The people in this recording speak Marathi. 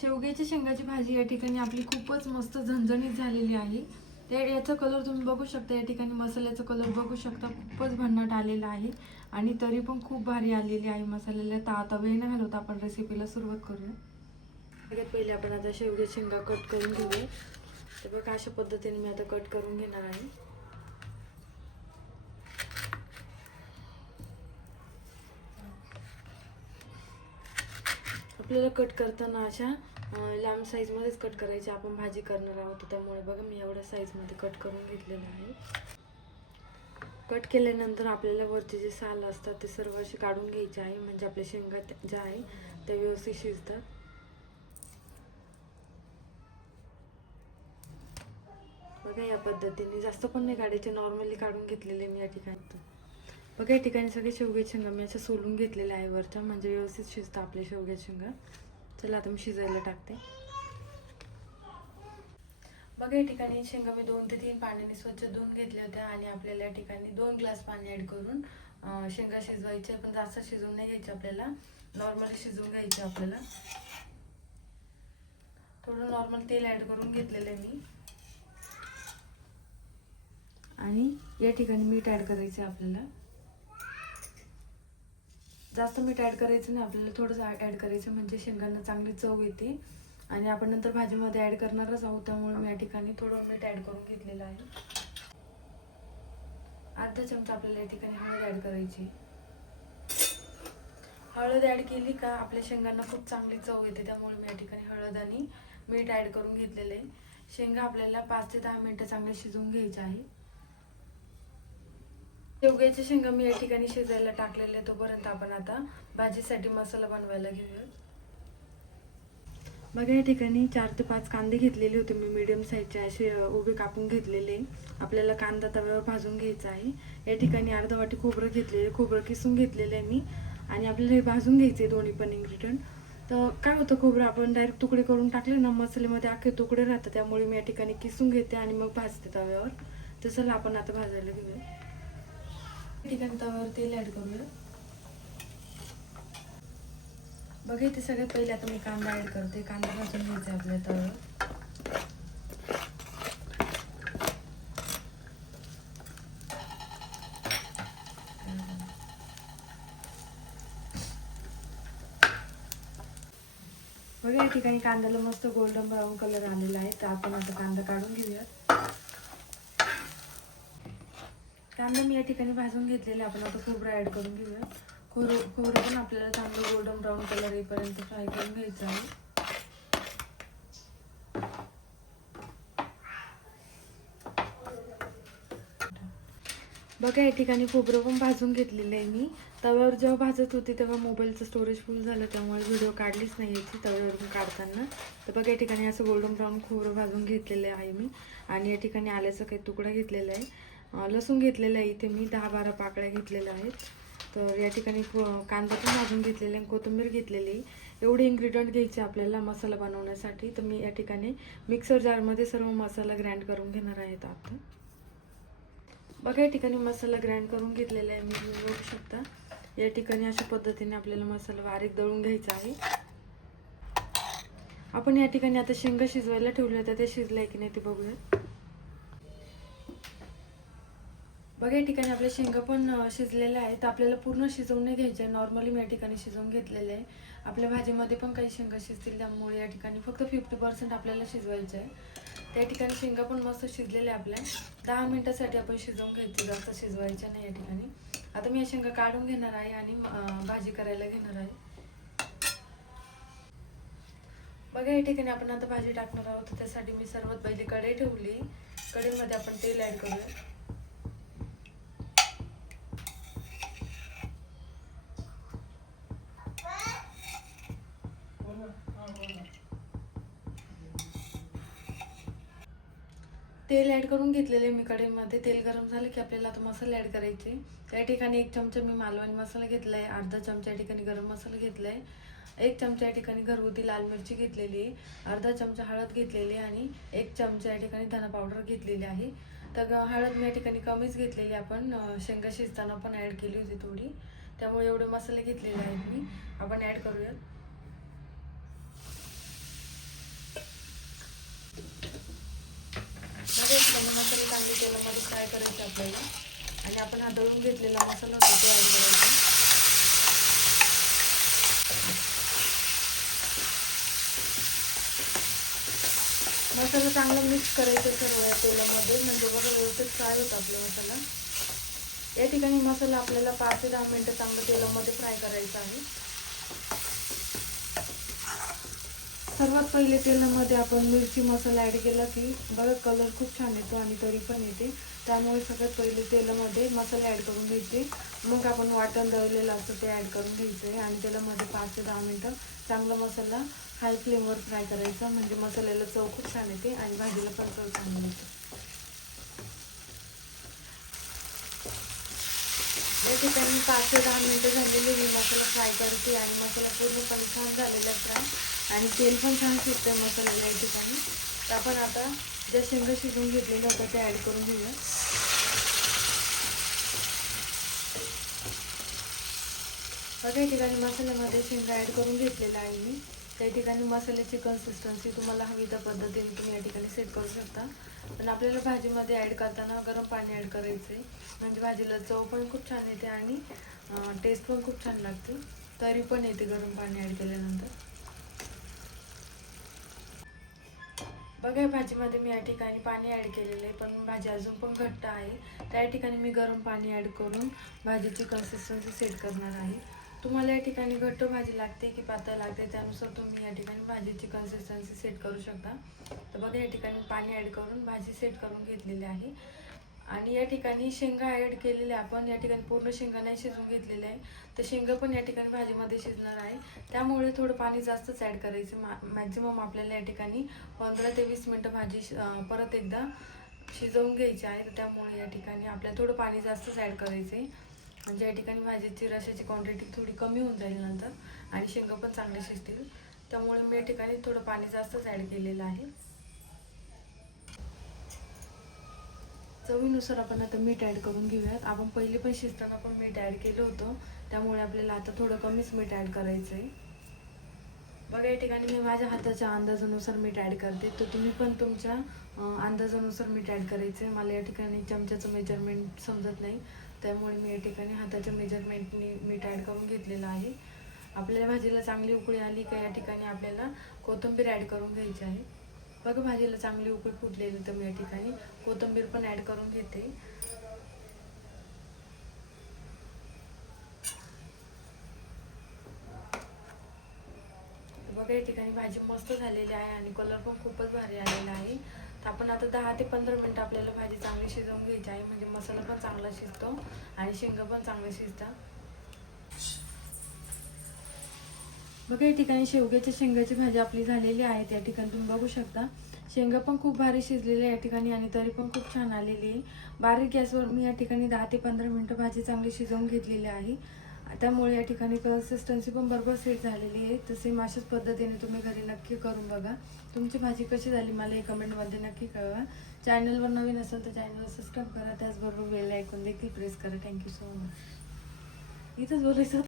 शेवग्याच्या शेंगाची भाजी या ठिकाणी आपली खूपच मस्त झणझणीत झालेली आहे। याचा कलर तुम्ही बघू शकता, या ठिकाणी मसाल्याचा कलर बघू शकता, खूपच भन्नाट आलेला आहे आणि तरी पण खूप भारी आलेली आहे मसाल्याला। आता वेळ न घालवता आपण रेसिपीला सुरुवात करूया। सगळ्यात पहिले आपण आता शेवग्याच्या शेंगा कट करून घेऊया। तर बघा अशा पद्धतीने मी आता कट करून घेणार आहे। आपल्याला कट करताना अशा लांब साईजमध्येच कट करायचे, आपण भाजी करणार आहोत त्यामुळे बघा मी एवढ्या साईजमध्ये कट करून घेतलेलं आहे। कट केल्यानंतर आपल्याला वरचे जे साल असतात ते सर्व असे काढून घ्यायचे आहे, म्हणजे आपल्या शेंगा ज्या आहे त्या व्यवस्थित शिजतात। बघा या पद्धतीने जास्त पण नाही काढायचे, नॉर्मली काढून घेतलेले मी या ठिकाणी। बघा या ठिकाणी सगळे शेवग्याच्या शेंगा मी अशा सोलून घेतलेल्या आहे वरच्या, म्हणजे व्यवस्थित शिजतात आपले शेवग्याच्या शेंगा। चला आता मी शिजायला टाकते। बघा या ठिकाणी शेंगा मी 2 ते 3 पाण्याने स्वच्छ धुवून घेतल्या होत्या आणि आपल्याला या ठिकाणी 2 ग्लास पाणी ॲड करून शेंगा शिजवायचे, पण जास्त शिजवून नाही घ्यायचे, आपल्याला नॉर्मली शिजवून घ्यायचे। आपल्याला थोडं नॉर्मल तेल ॲड करून घेतलेलं आहे मी आणि या ठिकाणी मीठ ॲड करायचं आहे। आपल्याला जास्त मीठ ॲड करायचं नाही, आपल्याला थोडंसं ॲड करायचं, म्हणजे शेंगांना चांगली चव येते आणि आपण नंतर भाजीमध्ये ॲड करणारच आहोत, त्यामुळे मी या ठिकाणी थोडं मीठ ॲड करून घेतलेलं आहे। अर्धा चमचा आपल्याला या ठिकाणी हळद ॲड करायची। हळद ॲड केली का आपल्या शेंगांना खूप चांगली चव येते, त्यामुळे मी या ठिकाणी हळद आणि मीठ ॲड करून घेतलेलं आहे। शेंगा आपल्याला 5 ते 10 मिनिटं चांगले शिजवून घ्यायचे आहे। शेवग्याच्या शेंगा मी या ठिकाणी शिजायला टाकलेले, तोपर्यंत आपण आता भाजीसाठी मसाला बनवायला घेऊया। बघा या ठिकाणी 4 ते 5 कांदे घेतलेले होते मी, मीडियम साईजचे असे उभे कापून घेतलेले। आपल्याला कांदा तव्यावर भाजून घ्यायचा आहे। या ठिकाणी अर्धा वाटी खोबरं घेतलेले, खोबरं किसून घेतलेलं आहे मी आणि आपल्याला हे भाजून घ्यायचे दोन्ही पण इन्ग्रेडियंट। तर काय होतं, खोबरं आपण डायरेक्ट तुकडे करून टाकले ना मसाल्यामध्ये अख्खे तुकडे राहतात, त्यामुळे मी या ठिकाणी किसून घेते आणि मग भाजते तव्यावर। तर चला आपण आता भाजायला घेऊया। या ठिकाणी तव्यावर तेल ॲड करूया। बघा इथे सगळ्यात पहिले आता मी कांदा ॲड करते, कांदा भाजून घ्यायचा आपल्या तव्यावर। बघा या ठिकाणी कांद्याला मस्त गोल्डन ब्राऊन कलर आलेला आहे, तर आपण आता कांदा काढून घेऊया। कांदा मी या ठिकाणी भाजून घेतलेला, आपण आता खोबरं ॲड करून घेऊया। खोबरं पण आपल्याला चांगलं गोल्डन ब्राऊन कलर येईपर्यंत फ्राय करून घ्यायचं आहे। बघा या ठिकाणी खोबरं पण भाजून घेतलेलं आहे मी। तव्यावर जेव्हा भाजत होती तेव्हा मोबाईलचं स्टोरेज फुल झालं, त्यामुळे व्हिडिओ काढलीच नाही याची तव्यावरून काढताना। तर बघा या ठिकाणी असं गोल्डन ब्राऊन खोबरं भाजून घेतलेलं आहे मी आणि या ठिकाणी आल्याचा काही तुकडा घेतलेला आहे, लसूण घेतलेलं आहे इथे मी 10-12 पाकळ्या घेतलेल्या आहेत। तर या ठिकाणी कांदा पण भाजून घेतलेला आहे, कोथिंबीर घेतलेली आहे। एवढे इन्ग्रेडियंट घ्यायचे आपल्याला मसाला बनवण्यासाठी। तर मी या ठिकाणी मिक्सर जारमध्ये सर्व मसाला ग्राइंड करून घेणार आहेत आता। बघा या ठिकाणी मसाला ग्राइंड करून घेतलेला आहे मी, बघू शकता। या ठिकाणी अशा पद्धतीने आपल्याला मसाला बारीक दळून घ्यायचा आहे। आपण या ठिकाणी आता शेंगा शिजवायला ठेवल्या होत्या, ते शिजलंय की नाही ते बघूया। बघा या ठिकाणी आपल्या शेंगा पण शिजलेल्या आहेत, आपल्याला पूर्ण शिजवून नाही घ्यायच्या, नॉर्मली मी या ठिकाणी शिजवून घेतलेले आहे। आपल्या भाजीमध्ये पण काही शेंगा शिजतील, त्यामुळे या ठिकाणी फक्त 50% आपल्याला शिजवायचं आहे। त्या ठिकाणी शेंगा पण मस्त शिजलेल्या आपल्या 10 मिनिटासाठी आपण शिजवून घ्यायचे, जास्त शिजवायच्या नाही या ठिकाणी। आता मी या शेंगा काढून घेणार आहे आणि भाजी करायला घेणार आहे। बघा या ठिकाणी आपण आता भाजी टाकणार आहोत, त्यासाठी मी सर्वात पहिले कढई ठेवली, कढईमध्ये आपण तेल ॲड करूया। तेल ॲड करून घेतलेले मी कढईमध्ये, तेल गरम झालं की आपल्याला आता मसाले ॲड करायचे। त्या ठिकाणी 1 चमचा मी मालवणी मसाला घेतला आहे, अर्धा चमचा या ठिकाणी गरम मसाला घेतला आहे, 1 चमचा या ठिकाणी घरगुती लाल मिरची घेतलेली आहे, अर्धा चमचा हळद घेतलेली आणि 1 चमचा या ठिकाणी धना पावडर घेतलेली आहे। तर हळद मी या ठिकाणी कमीच घेतलेली, आपण शेंगा शिजताना पण ॲड केली होती थोडी, त्यामुळे एवढे मसाले घेतलेले आहेत मी, आपण ॲड करूयात। फ्राय करायचे आपल्याला. आणि आपण हा दळून घेतलेला मसाला होता तो ॲड करायचा. मसाला चांगला मिक्स करायचा सर्व या तेलामध्ये, म्हणजे बघा व्यवस्थित फ्राय होता आपला मसाला. या ठिकाणी मसाला आपल्याला 5 ते 10 मिनिटं चांगलं तेलामध्ये फ्राय करायचा आहे. सर्वात पहिले तेलामध्ये आपण मिरची मसाला ॲड केला की बघा कलर खूप छान येतो आणि तरी पण येते. त्यामुळे सगळ्यात पहिले तेलामध्ये मसाले ॲड करून घ्यायचे. मग आपण वाटण दळलेलं असतं ते ॲड करून घ्यायचं आहे आणि त्यामध्ये 5 ते 10 मिनिटं चांगला मसाला हाय फ्लेमवर फ्राय करायचा, म्हणजे मसाल्याला चव खूप छान येते आणि भाजीला पण चव चांगली येते. या ठिकाणी 5 ते 10 मिनिटं झालेली मी मसाला फ्राय करते आणि मसाला पूर्णपणे छान झालेला फ्राय आणि तेल पण छान सुटतं मसाल्याला या ठिकाणी. तर आपण आता ज्या शेंगा शिजवून घेतलेल्या होत्या त्या ॲड करून घेऊया. बघा या ठिकाणी मसाल्यामध्ये शेंगा ॲड करून घेतलेला आहे मी. त्या ठिकाणी मसाल्याची कन्सिस्टन्सी तुम्हाला हवी त्या पद्धतीने तुम्ही या ठिकाणी सेट करू शकता. पण आपल्याला भाजीमध्ये ॲड करताना गरम पाणी ॲड करायचं आहे, म्हणजे भाजीला चव पण खूप छान येते आणि टेस्ट पण खूप छान लागते. तरी पण येते गरम पाणी ॲड केल्यानंतर. बघा या भाजीमध्ये मी या ठिकाणी पाणी ॲड केलेलं आहे, पण भाजी अजून पण घट्ट आहे. त्या ठिकाणी मी गरम पाणी ॲड करून भाजीची कन्सिस्टन्सी सेट करणार आहे. तुम्हाला या ठिकाणी घट्ट भाजी लागते की पातळ लागते त्यानुसार तुम्ही या ठिकाणी भाजीची कन्सिस्टन्सी सेट करू शकता. तर बघा या ठिकाणी पाणी ॲड करून भाजी सेट करून घेतलेली आहे. आणि या ठिकाणी शेंगा ॲड केलेल्या आपण या ठिकाणी पूर्ण शेंगा नाही शिजवून घेतलेल्या आहे, तर शेंगा पण या ठिकाणी भाजीमध्ये शिजणार आहे. त्यामुळे थोडं पाणी जास्तच ॲड करायचं. मॅक्झिमम आपल्याला या ठिकाणी 15 ते 20 मिनटं भाजी परत एकदा शिजवून घ्यायची आहे. तर त्यामुळे या ठिकाणी आपल्याला थोडं पाणी जास्तच ॲड करायचं आहे, म्हणजे या ठिकाणी भाजीची रशाची क्वांटिटी थोडी कमी होऊन जाईल नंतर आणि शेंगा पण चांगले शिजतील. त्यामुळे मी या ठिकाणी थोडं पाणी जास्तच ॲड केलेलं आहे. चवीनुसार आपण आता मीठ ॲड करून घेऊयात. आपण पहिले पण शिजताना पण मीठ ॲड केलं होतं, त्यामुळे आपल्याला आता थोडं कमीच मीठ ॲड करायचं आहे. बघा या ठिकाणी मी माझ्या हाताच्या अंदाजानुसार मीठ ॲड करते, तर तुम्ही पण तुमच्या अंदाजानुसार मीठ ॲड करायचं आहे. मला या ठिकाणी चमच्याचं मेजरमेंट समजत नाही, त्यामुळे मी या ठिकाणी हाताच्या मेजरमेंटनी मीठ ॲड करून घेतलेलं आहे. आपल्याला भाजीला चांगली उकळी आली का या ठिकाणी आपल्याला कोथिंबीर ॲड करून घ्यायची आहे. बघा भाजीला चांगली उकळी फुटलेली, तर मी या ठिकाणी कोथिंबीर पण ॲड करून घेते. बघा या ठिकाणी भाजी मस्त झालेली आहे आणि कलर पण खूपच भारी आलेला आहे. तर आपण आता 10 ते 15 मिनिटं आपल्याला भाजी चांगली शिजवून घ्यायची आहे, म्हणजे मसाला पण चांगला शिजतो आणि शेंगा पण चांगले शिजतात. बघा या ठिकाणी शेवग्याच्या शेंगाची भाजी आपली झालेली आहे. त्या ठिकाणी तुम्ही बघू शकता शेंगा पण खूप भारी शिजलेली आहे या ठिकाणी आणि तरी पण खूप छान आलेली आहे. बारीक गॅसवर मी या ठिकाणी 10 ते 15 मिनिटं भाजी चांगली शिजवून घेतलेली आहे. त्यामुळे या ठिकाणी कन्सिस्टन्सी पण बरोबर सेट झालेली आहे. तसे अशाच पद्धतीने तुम्ही घरी नक्की करून बघा. तुमची भाजी कशी झाली मला हे कमेंटमध्ये नक्की कळवा. चॅनलवर नवीन असेल तर चॅनलला सबस्क्राईब करा, त्याचबरोबर बेल आयकॉन देखील प्रेस करा. Thank you so much. इथंच बोलायचं.